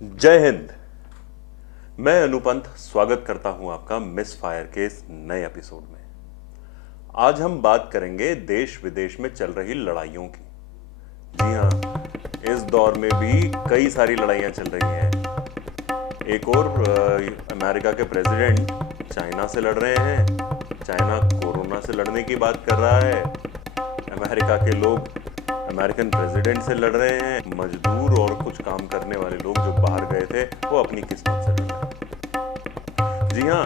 जय हिंद। मैं अनुपंत स्वागत करता हूं आपका मिस फायर के इस नए एपिसोड में। आज हम बात करेंगे देश विदेश में चल रही लड़ाइयों की। जी हां, इस दौर में भी कई सारी लड़ाइयां चल रही हैं। एक और अमेरिका के प्रेसिडेंट चाइना से लड़ रहे हैं। चाइना कोरोना से लड़ने की बात कर रहा है। अमेरिका के लोग अमेरिकन प्रेसिडेंट से लड़ रहे हैं। मजदूर और कुछ काम करने वाले लोग जो बाहर गए थे वो अपनी किस्मत से लड़ रहे हैं। जी हां,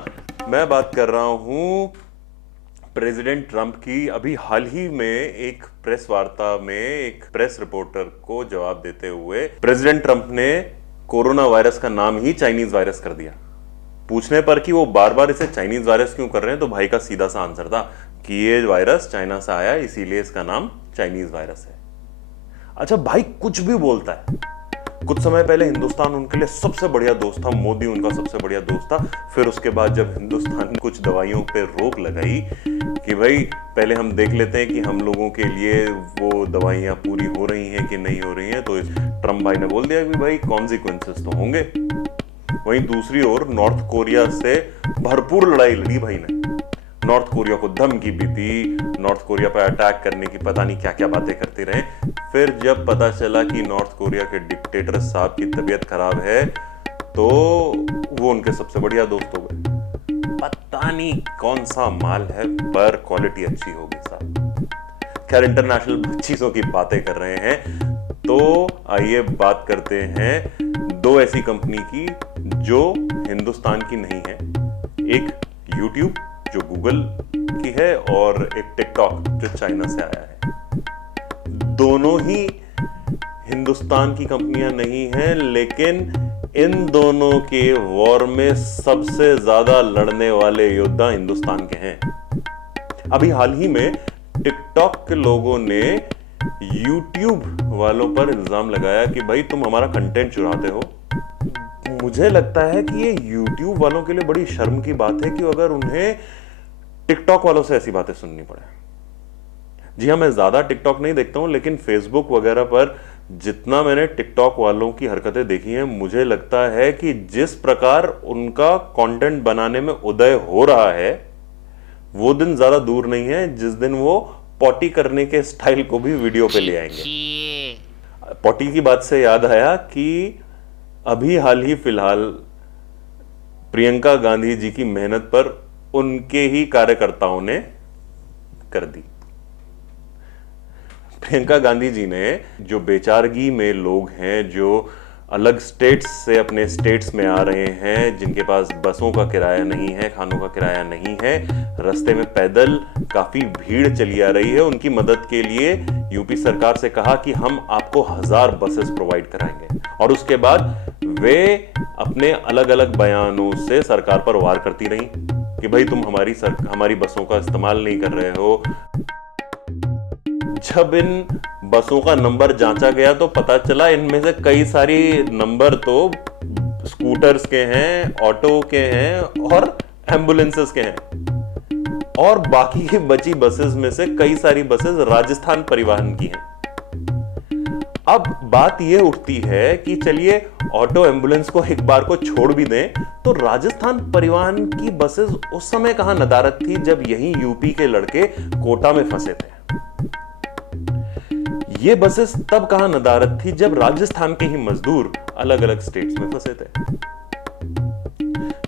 मैं बात कर रहा हूं प्रेसिडेंट ट्रंप की। अभी हाल ही में एक प्रेस वार्ता में एक प्रेस रिपोर्टर को जवाब देते हुए प्रेसिडेंट ट्रंप ने कोरोना वायरस का नाम ही चाइनीज वायरस कर दिया। पूछने पर कि वो बार बार इसे चाइनीज वायरस क्यों कर रहे हैं, तो भाई का सीधा सा आंसर था कि ये वायरस चाइना से आया, इसीलिए इसका नाम चाइनीज वायरस है। अच्छा, भाई कुछ भी बोलता है। कुछ समय पहले हिंदुस्तान उनके लिए सबसे बढ़िया दोस्त था, मोदी उनका सबसे बढ़िया दोस्त था। फिर उसके बाद जब हिंदुस्तान ने कुछ दवाइयों पे रोक लगाई कि भाई पहले हम देख लेते हैं कि हम लोगों के लिए वो दवाइयां पूरी हो रही हैं कि नहीं हो रही हैं, तो ट्रम्प भाई ने बोल दिया कि भाई कॉन्सिक्वेंसेस तो होंगे। वहीं दूसरी ओर नॉर्थ कोरिया से भरपूर लड़ाई लड़ी भाई ने। नॉर्थ कोरिया को धमकी भी दी, नॉर्थ कोरिया पर अटैक करने की पता नहीं क्या क्या बातें करते रहे। फिर जब पता चला कि नॉर्थ कोरिया के डिक्टेटर साहब की तबीयत खराब है तो वो उनके सबसे बढ़िया दोस्त हो गए। पता नहीं कौन सा माल है पर क्वालिटी अच्छी होगी साहब। खैर, इंटरनेशनल चीजों की बातें कर रहे हैं तो आइए बात करते हैं दो ऐसी कंपनी की जो हिंदुस्तान की नहीं है। एक यूट्यूब जो गूगल की है और एक टिकटॉक जो चाइना से आया है। दोनों ही हिंदुस्तान की कंपनियां नहीं हैं, लेकिन इन दोनों के वॉर में सबसे ज्यादा लड़ने वाले योद्धा हिंदुस्तान के हैं। अभी हाल ही में टिकटॉक के लोगों ने यूट्यूब वालों पर इल्जाम लगाया कि भाई तुम हमारा कंटेंट चुराते हो। मुझे लगता है कि ये यूट्यूब वालों के लिए बड़ी शर्म की बात है कि अगर उन्हें टिकटॉक वालों से ऐसी बातें सुननी पड़े। जी हां, मैं ज्यादा टिकटॉक नहीं देखता हूं, लेकिन फेसबुक वगैरह पर जितना मैंने टिकटॉक वालों की हरकतें देखी हैं, मुझे लगता है कि जिस प्रकार उनका कंटेंट बनाने में उदय हो रहा है वो दिन ज्यादा दूर नहीं है जिस दिन वो पॉटी करने के स्टाइल को भी वीडियो पे ले आएंगे। पॉटी की बात से याद आया कि अभी हाल ही फिलहाल प्रियंका गांधी जी की मेहनत पर उनके ही कार्यकर्ताओं ने कर दी। प्रियंका गांधी जी ने, जो बेचारगी में लोग हैं, जो अलग स्टेट्स से अपने स्टेट्स में आ रहे हैं, जिनके पास बसों का किराया नहीं है, खानों का किराया नहीं है, रास्ते में पैदल काफी भीड़ चली आ रही है, उनकी मदद के लिए यूपी सरकार से कहा कि हम आपको 1000 बसेस प्रोवाइड कराएंगे। और उसके बाद वे अपने अलग अलग बयानों से सरकार पर वार करती रही कि भाई तुम हमारी बसों का इस्तेमाल नहीं कर रहे हो। जब इन बसों का नंबर जांचा गया तो पता चला इनमें से कई सारी नंबर तो स्कूटर्स के हैं, ऑटो के हैं और एम्बुलेंसेस के हैं। और बाकी की बची बसेस में से कई सारी बसेस राजस्थान परिवहन की हैं। अब बात यह उठती है कि चलिए ऑटो एम्बुलेंस को एक बार को छोड़ भी दें, तो राजस्थान परिवहन की बसेस उस समय कहां नदारद थी जब यही यूपी के लड़के कोटा में फंसे थे। ये बसेस तब कहां नदारद थी जब राजस्थान के ही मजदूर अलग अलग स्टेट्स में फंसे थे।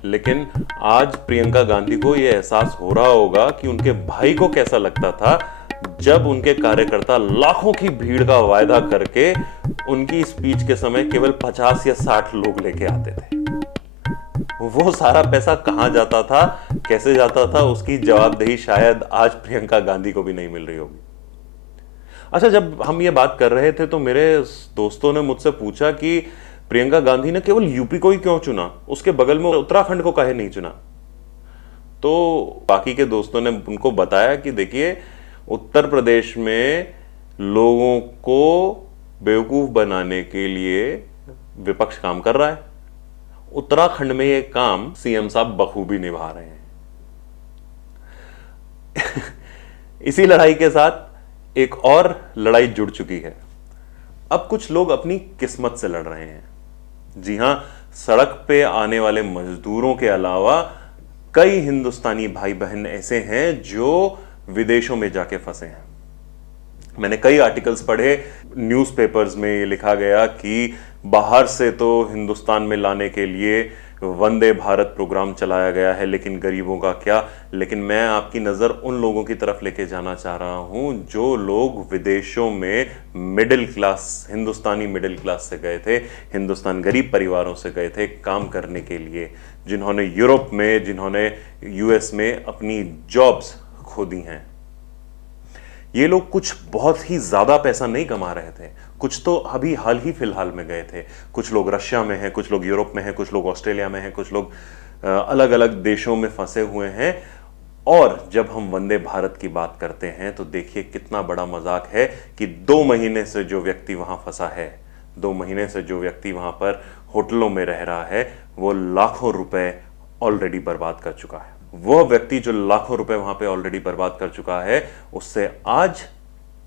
लेकिन आज प्रियंका गांधी को यह एहसास हो रहा होगा कि उनके भाई को कैसा लगता था जब उनके कार्यकर्ता लाखों की भीड़ का वायदा करके उनकी स्पीच के समय केवल 50 या 60 लोग लेके आते थे। वो सारा पैसा कहां जाता था, कैसे जाता था, उसकी जवाबदेही शायद आज प्रियंका गांधी को भी नहीं मिल रही होगी। अच्छा, जब हम ये बात कर रहे थे तो मेरे दोस्तों ने मुझसे पूछा कि प्रियंका गांधी ने केवल यूपी को ही क्यों चुना, उसके बगल में उत्तराखंड को काहे नहीं चुना। तो बाकी के दोस्तों ने उनको बताया कि देखिए, उत्तर प्रदेश में लोगों को बेवकूफ बनाने के लिए विपक्ष काम कर रहा है। उत्तराखंड में यह काम सीएम साहब बखूबी निभा रहे हैं। इसी लड़ाई के साथ एक और लड़ाई जुड़ चुकी है। अब कुछ लोग अपनी किस्मत से लड़ रहे हैं। जी हां, सड़क पे आने वाले मजदूरों के अलावा कई हिंदुस्तानी भाई बहन ऐसे हैं जो विदेशों में जाके फंसे हैं। मैंने कई आर्टिकल्स पढ़े, न्यूज़पेपर्स में ये लिखा गया कि बाहर से तो हिंदुस्तान में लाने के लिए वंदे भारत प्रोग्राम चलाया गया है, लेकिन गरीबों का क्या। लेकिन मैं आपकी नज़र उन लोगों की तरफ लेके जाना चाह रहा हूं जो लोग विदेशों में मिडिल क्लास, हिंदुस्तानी मिडिल क्लास से गए थे, हिंदुस्तान गरीब परिवारों से गए थे काम करने के लिए, जिन्होंने यूरोप में, जिन्होंने यूएस में अपनी जॉब्स खो दी हैं। ये लोग कुछ बहुत ही ज्यादा पैसा नहीं कमा रहे थे, कुछ तो अभी हाल ही फिलहाल में गए थे। कुछ लोग रशिया में हैं, कुछ लोग यूरोप में हैं, कुछ लोग ऑस्ट्रेलिया में हैं, कुछ लोग अलग अलग देशों में फंसे हुए हैं। और जब हम वंदे भारत की बात करते हैं तो देखिए कितना बड़ा मजाक है कि 2 महीने से जो व्यक्ति वहां फंसा है, 2 महीने से जो व्यक्ति वहां पर होटलों में रह रहा है, वो लाखों रुपए ऑलरेडी बर्बाद कर चुका है। वह व्यक्ति जो लाखों रुपए वहां पे ऑलरेडी बर्बाद कर चुका है, उससे आज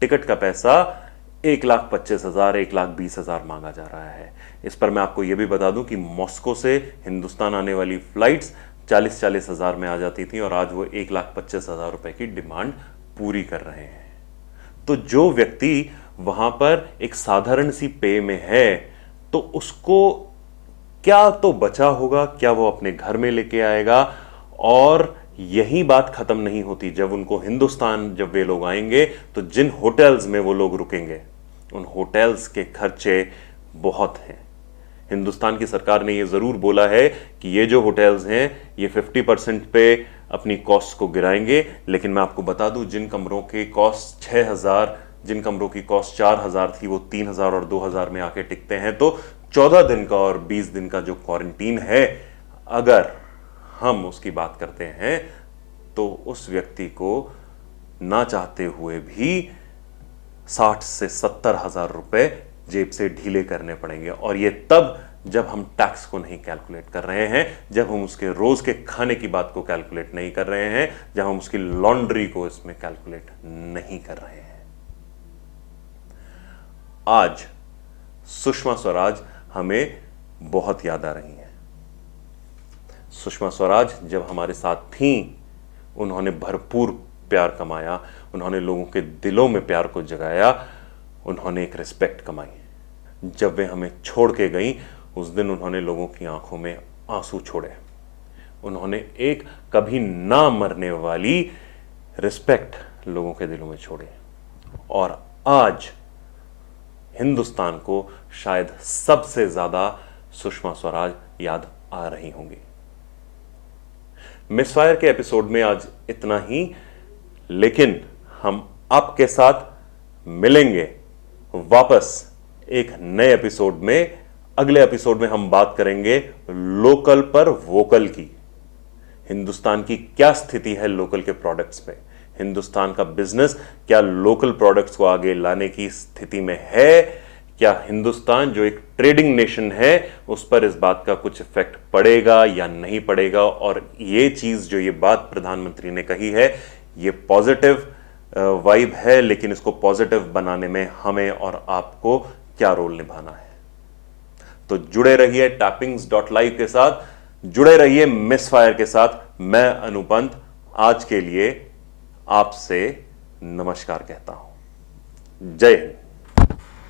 टिकट का पैसा 1,25,000, 1,20,000 मांगा जा रहा है। इस पर मैं आपको यह भी बता दूं कि मॉस्को से हिंदुस्तान आने वाली फ्लाइट्स 40-40 हजार में आ जाती थी और आज वो 1,25,000 रुपए की डिमांड पूरी कर रहे हैं। तो जो व्यक्ति वहां पर एक साधारण सी पे में है, तो उसको क्या तो बचा होगा, क्या वो अपने घर में लेके आएगा। और यही बात खत्म नहीं होती, जब उनको हिंदुस्तान, जब वे लोग आएंगे तो जिन होटल्स में वो लोग रुकेंगे, उन होटल्स के खर्चे बहुत हैं। हिंदुस्तान की सरकार ने ये जरूर बोला है कि ये जो होटल्स हैं ये 50% पे अपनी कॉस्ट को गिराएंगे, लेकिन मैं आपको बता दूं, जिन कमरों के कॉस्ट 6,000, जिन कमरों की कॉस्ट 4,000 थी, वो 3,000 और 2,000 में आके टिकते हैं। तो 14 दिन का और 20 दिन का जो क्वारंटीन है, अगर हम उसकी बात करते हैं तो उस व्यक्ति को ना चाहते हुए भी 60 से 70 हजार रुपए जेब से ढीले करने पड़ेंगे। और ये तब जब हम टैक्स को नहीं कैलकुलेट कर रहे हैं, जब हम उसके रोज के खाने की बात को कैलकुलेट नहीं कर रहे हैं, जब हम उसकी लॉन्ड्री को इसमें कैलकुलेट नहीं कर रहे हैं। आज सुषमा स्वराज हमें बहुत याद आ रही हैं। सुषमा स्वराज जब हमारे साथ थीं, उन्होंने भरपूर प्यार कमाया, उन्होंने लोगों के दिलों में प्यार को जगाया, उन्होंने एक रिस्पेक्ट कमाई। जब वे हमें छोड़ के गईं, उस दिन उन्होंने लोगों की आंखों में आंसू छोड़े। उन्होंने एक कभी ना मरने वाली रिस्पेक्ट लोगों के दिलों में छोड़ी। और आज हिंदुस्तान को शायद सबसे ज्यादा सुषमा स्वराज याद आ रही होंगी। मिसफायर के एपिसोड में आज इतना ही, लेकिन हम आपके साथ मिलेंगे वापस एक नए एपिसोड में। अगले एपिसोड में हम बात करेंगे लोकल पर वोकल की। हिंदुस्तान की क्या स्थिति है लोकल के प्रोडक्ट्स पे, हिंदुस्तान का बिजनेस क्या लोकल प्रोडक्ट्स को आगे लाने की स्थिति में है, क्या हिंदुस्तान जो एक ट्रेडिंग नेशन है उस पर इस बात का कुछ इफेक्ट पड़ेगा या नहीं पड़ेगा। और ये चीज, जो ये बात प्रधानमंत्री ने कही है, ये पॉजिटिव वाइब है, लेकिन इसको पॉजिटिव बनाने में हमें और आपको क्या रोल निभाना है। तो जुड़े रहिए tappings.live के साथ, जुड़े रहिए मिसफायर के साथ। मैं अनुपंत आज के लिए आपसे नमस्कार कहता हूं। जय हिंद।